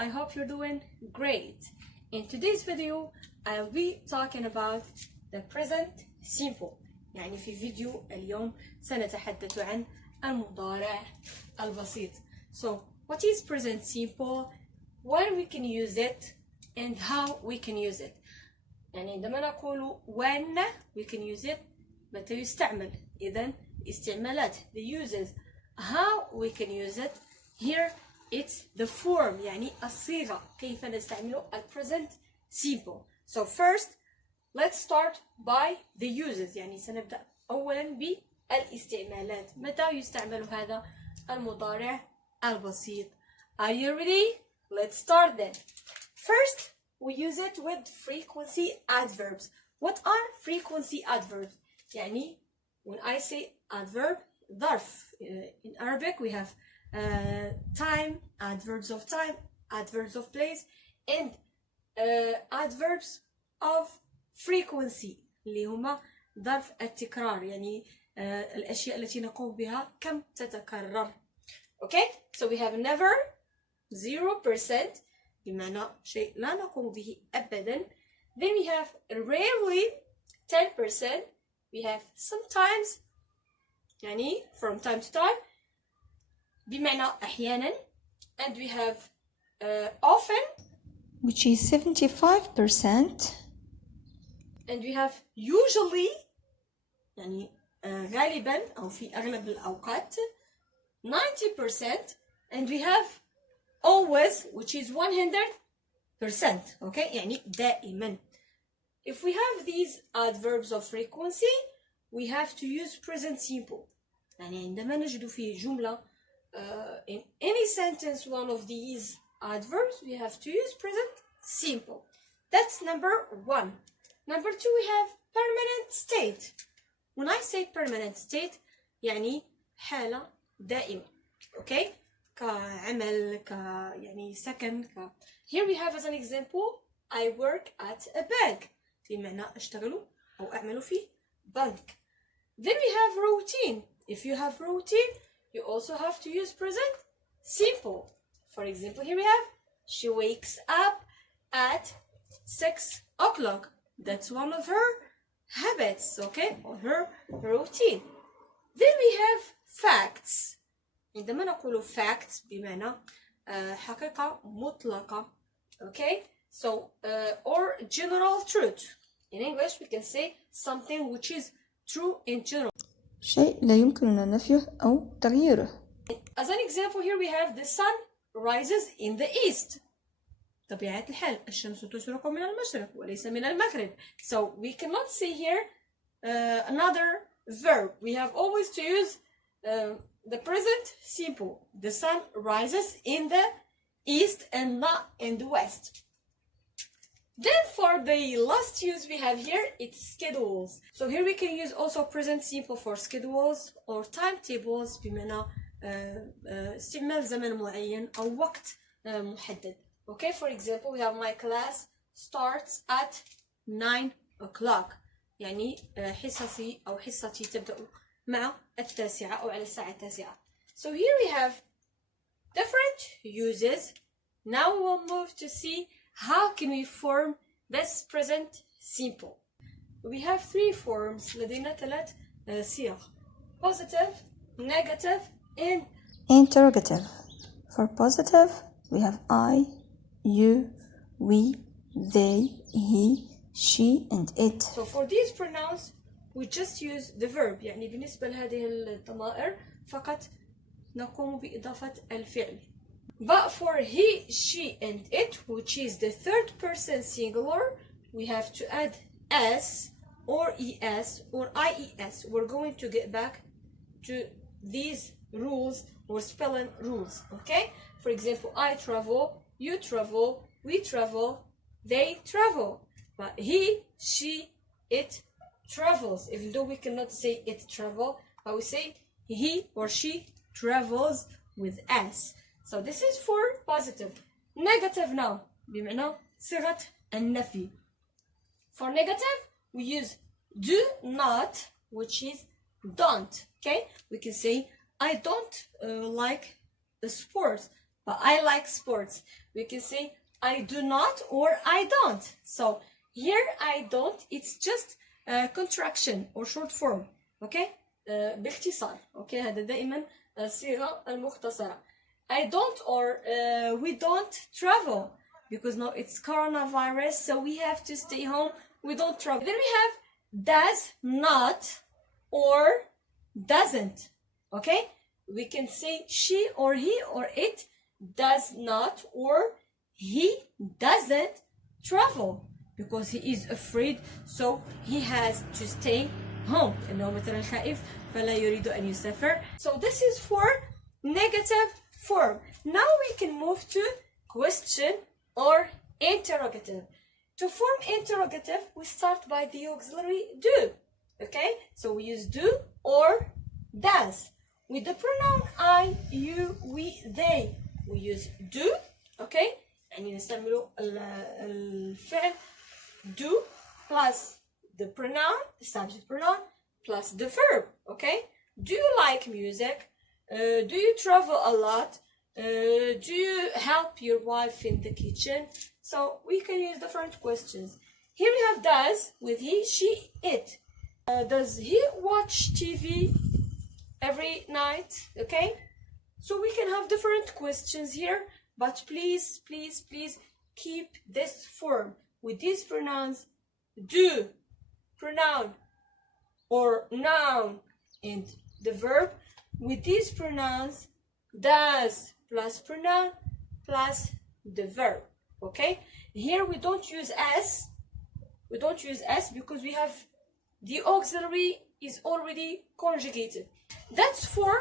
I hope you're doing great. In today's video I'll be talking about the present simple. يعني في فيديو اليوم سنتحدث عن المضارع البسيط. So what is present simple, when we can use it and how we can use it. يعني عندما نقول when we can use it متى يستعمل. إذن استعمالات the uses. How we can use it. Here it's the form يعني الصيغة كيف نستعمل present simple. So first let's start by the uses. يعني سنبدأ أولا بالاستعمالات. متى يستعمل هذا المضارع البسيط. Are you ready? Let's start then. First we use it with frequency adverbs. What are frequency adverbs? يعني when I say adverb, ظرف. In Arabic we have time, adverbs of time, adverbs of place, and adverbs of frequency اللي هما ظرف التكرار يعني الأشياء التي نقوم بها كم تتكرر. Okay, so we have never 0% بمعنى شيء لا نقوم به أبدا. Then we have rarely 10%. We have sometimes يعني from time to time بمعنى أحيانا. And we have often which is 75%. And we have usually يعني غالبا أو في أغلب الأوقات 90%. And we have always which is 100%. Okay, يعني دائما. If we have these adverbs of frequency we have to use present simple. يعني عندما نجد في جملة in any sentence one of these adverbs we have to use present simple. That's number one. Number two, we have permanent state. When I say permanent state يعني حالة دائمة. Okay, كعمل يعني سكن Here we have as an example I work at a bank. بمعنى أشتغل أو أعمل في بنك. Then we have routine. If you have routine you also have to use present simple. For example, here we have she wakes up at 6 o'clock. That's one of her habits, okay, or her routine. Then we have facts. عندما نقول facts بمعنى حقيقة مطلقة, okay, so or general truth. In English we can say something which is true in general. شيء لا يمكننا نفيه أو تغييره. As an example here we have the sun rises in the east. طبيعة الحال الشمس تشرق من المشرق وليس من المغرب. So we cannot say here another verb. We have always to use the present simple. The sun rises in the east and not in the west. Then for the last use we have here, it's schedules. So here we can use also present simple for schedules or timetables بمعنى استعمال زمن معين أو وقت محدد. Okay, for example, we have my class starts at 9 o'clock. يعني حصصي أو حصتي تبدأ مع 9 أو على الساعة 9. So here we have different uses. Now we will move to see how can we form this present simple. We have three forms. لدينا 3 صيغ. Positive, negative, and interrogative. For positive we have I, you, we, they, he, she, and it. So for these pronouns we just use the verb. يعني بالنسبة لهذه الضمائر فقط نقوم بإضافة الفعل. But for he, she, and it, which is the third person singular, we have to add s or es or ies. We're going to get back to these rules or spelling rules. Okay? For example, I travel, you travel, we travel, they travel. But he, she, it travels. Even though we cannot say it travel, but we say he or she travels with s. So this is for positive. Negative now بمعنى صيغة النفي. For negative we use do not, which is don't. Okay, we can say I don't like the sports, but I like sports. We can say I do not or I don't. So here I don't, it's just contraction or short form. Okay, باختصار. Okay, هذا دائما الصيغة المختصرة. I don't or we don't travel because now it's coronavirus, so we have to stay home. We don't travel. Then we have does not or doesn't. Okay, we can say she or he or it does not or he doesn't travel because he is afraid, so he has to stay home. إنه مثلا خائف فلا يريد أن يسافر. So this is for negative form. Now we can move to question or interrogative. To form interrogative, we start by the auxiliary do. Okay, so we use do or does. With the pronoun I, you, we, they, we use do. Okay, يعني نستعمل الفعل do plus the pronoun, the subject pronoun, plus the verb. Okay, do you like music? Do you travel a lot? Do you help your wife in the kitchen? So we can use different questions. Here we have does with he, she, it. Does he watch TV every night? Okay, so we can have different questions here, but please keep this form with these pronouns: do, pronoun or noun, and the verb. With these pronouns, does plus pronoun plus the verb. Okay, here we don't use s. We don't use s because we have the auxiliary is already conjugated. That's for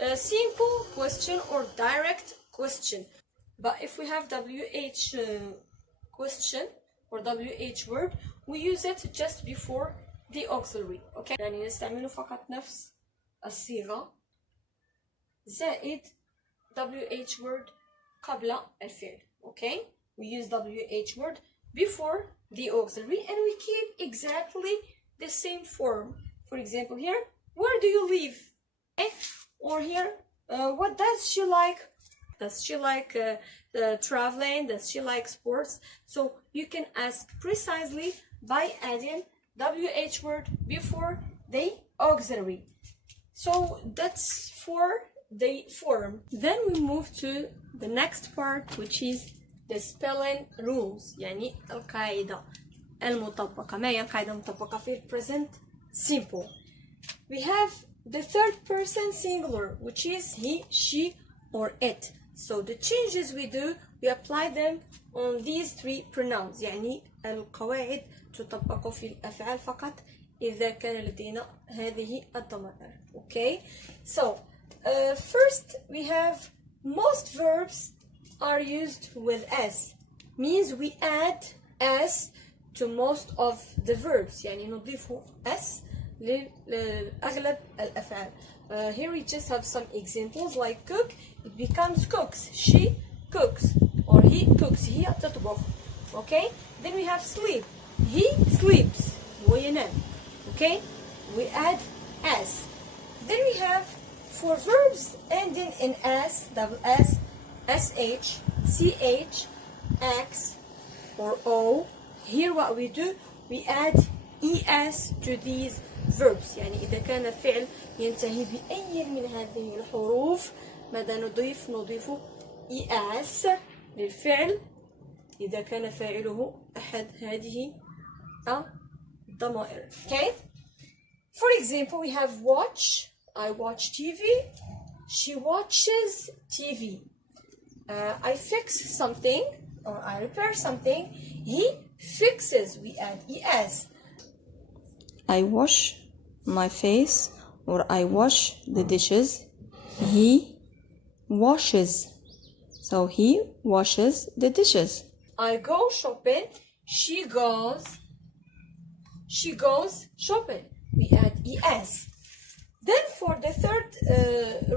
a simple question or direct question. But if we have WH question or WH word, we use it just before the auxiliary. Okay, يعني نستعمل فقط نفس الصيغة زائد WH word قبل الفعل. Okay, we use WH word before the auxiliary and we keep exactly the same form. For example, here, where do you live? Okay? Or here, what does she like? Does she like traveling? Does she like sports? So you can ask precisely by adding WH word before the auxiliary. So that's for the form. Then we move to the next part, which is the spelling rules. يعني القاعدة المطبقة. ما هي القاعدة المطبقة في present simple? We have the third person singular, which is he, she, or it. So the changes we do, we apply them on these three pronouns. يعني القواعد تطبق في الأفعال فقط إذا كان لدينا هذه الضمائر. Okay, so first we have most verbs are used with s, means we add s to most of the verbs. يعني نضيف s لأغلب الأفعال. Here we just have some examples like cook, it becomes cooks. She cooks or he cooks. هي تطبخ. Okay, then we have sleep. He sleeps. هو ينام. Okay, we add s. Then we have for verbs ending in s, double s, sh, ch, x, or o. Here what we do, we add es to these verbs. يعني إذا كان فعل ينتهي بأي من هذه الحروف ماذا نضيف؟ نضيف es للفعل إذا كان فاعله أحد هذه الضمائر. Okay? For example, we have watch. I watch TV. She watches TV. I fix something or I repair something. He fixes. We add es. I wash my face or I wash the dishes. He washes. So he washes the dishes. I go shopping. She goes shopping. We add es. Then for the third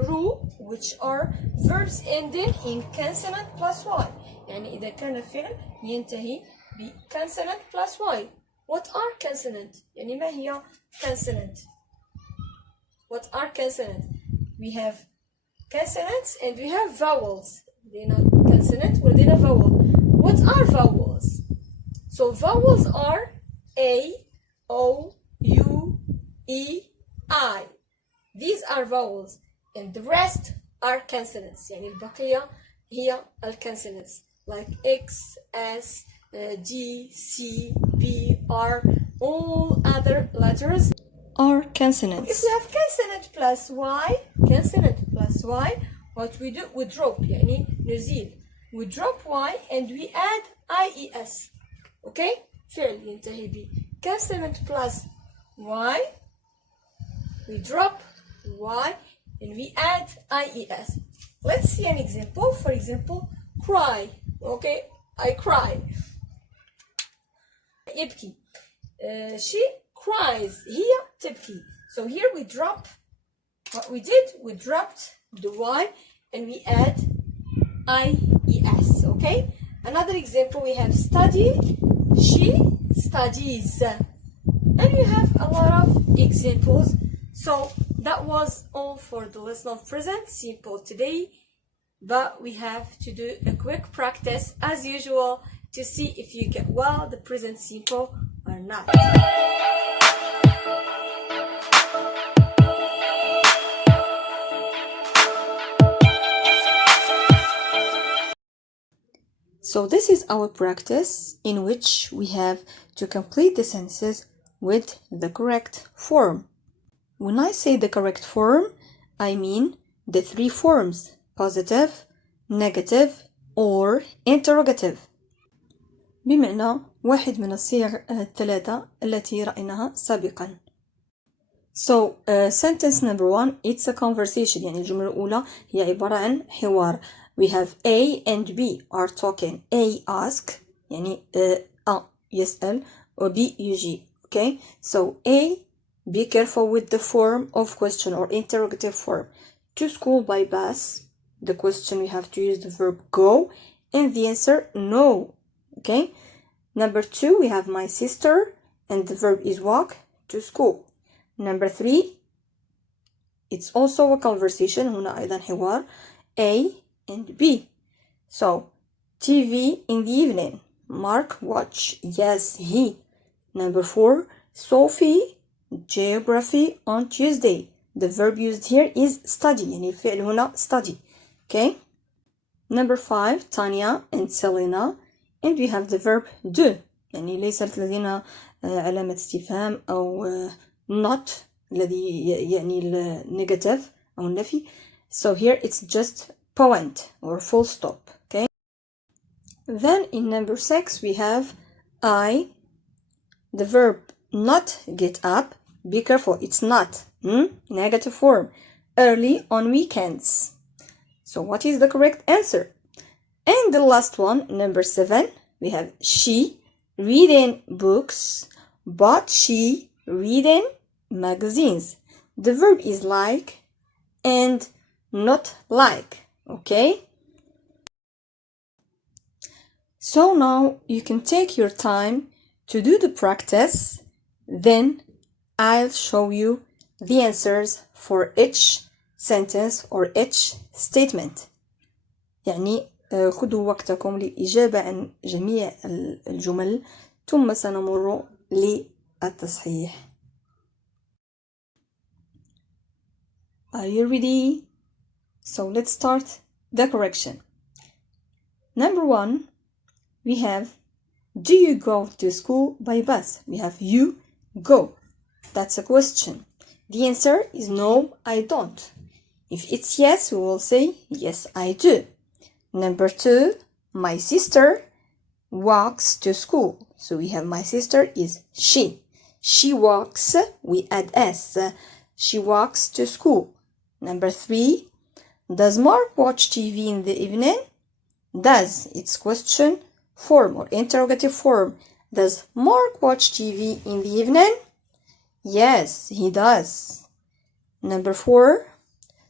rule, which are verbs ending in consonant plus y. يعني إذا كان فعل ينتهي بconsonant plus y. What are consonant? يعني ما هي consonant? What are consonant? We have consonants and we have vowels. لدينا consonant ولدينا vowel. What are vowels? So vowels are A, O, U, E, I. These are vowels and the rest are consonants. يعني البقية هي consonants like X, S, G, C, B, R. All other letters are consonants. If we have consonant plus Y, what we do, we drop, يعني نزيل. We drop Y and we add IES. Okay? فعل ينتهي ب consonant plus Y. We drop Y and we add IES. Let's see an example. For example, cry. Okay? I cry. يبكي. She cries. هي تبكي. So here we drop. What we did, we dropped the Y and we add IES. Okay? Another example, we have study. She studies. And you have a lot of examples. So that was all for the lesson of present simple today. But we have to do a quick practice as usual to see if you get well the present simple or not. So this is our practice in which we have to complete the sentences with the correct form. When I say the correct form, I mean the three forms: positive, negative, or interrogative. بمعنى واحد من الصيغ الثلاثة التي رأيناها سابقا. So sentence number one, it's a conversation. يعني الجملة الأولى هي عبارة عن حوار. We have A and B are talking. A ask يعني A يسأل و B يجيب. Okay, so A, be careful with the form of question or interrogative form. To school by bus. The question we have to use the verb go and the answer no. Okay. Number two, we have my sister and the verb is walk to school. Number three, it's also a conversation. هنا أيضا حوار. A and B. So TV in the evening. Mark watch. Yes, he. Number four, Sophie geography on Tuesday. The verb used here is study. يعني الفعل هنا study. Okay. Number five, Tanya and Selena. And we have the verb do. يعني ليست لدينا علامة استفهام أو not الذي يعني negative أو النفي. So here it's just point or full stop. Okay. Then in number six we have I. The verb not get up. Be careful, it's not negative form. Early on weekends. So what is the correct answer? And the last one, number seven, we have she reading books, but she reading magazines. The verb is like and not like. Okay? So now you can take your time to do the practice. Then I'll show you the answers for each sentence or each statement. يعني خذوا وقتكم للإجابة عن جميع الجمل ثم سنمر للتصحيح. Are you ready? So let's start the correction. Number one, we have do you go to school by bus? We have you go. That's a question. The answer is no, I don't. If it's yes, we will say yes, I do. Number two, my sister walks to school. So we have my sister is she. She walks, we add s. She walks to school. Number three, does Mark watch TV in the evening? Does, it's question form or interrogative form. Does Mark watch TV in the evening? Yes, he does. Number four,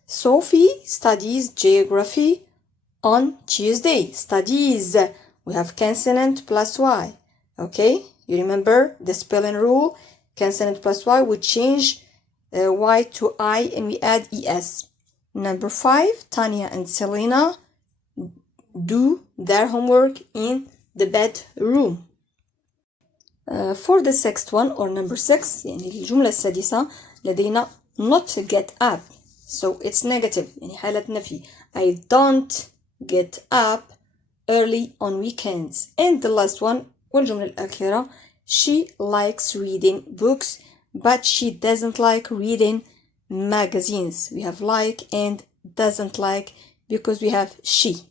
Sophie studies geography on Tuesday. Studies. We have consonant plus y. Okay, you remember the spelling rule? Consonant plus y, we change y to I and we add es. Number five, Tanya and Selena do their homework in the bedroom. For the sixth one or number 6 يعني الجملة السادسة لدينا not get up, so it's negative يعني حالة نفي. I don't get up early on weekends. And the last one والجملة الأخيرة, she likes reading books but she doesn't like reading magazines. We have like and doesn't like because we have she.